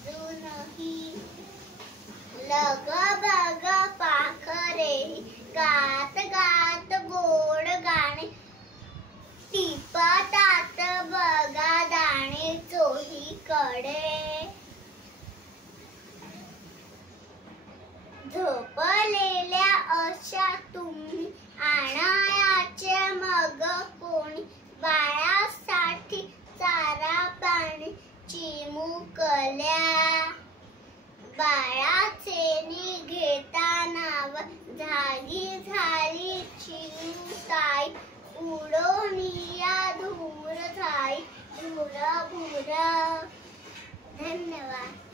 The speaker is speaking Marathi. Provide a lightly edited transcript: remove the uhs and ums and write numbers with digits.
अजूनही लग बग पाखरे गात गात गोड गाणे टिपतात बघा दाणे चोहीकडे झोपलेल्या अशा तुम्ही आणायाचे मग कोणी बाळासाठी चारा पाणी चिमुकल्या बाळाचे घेता नाव जागी झाली चिमुताई उडोनिया धूर झाई धूर भूर. धन्यवाद.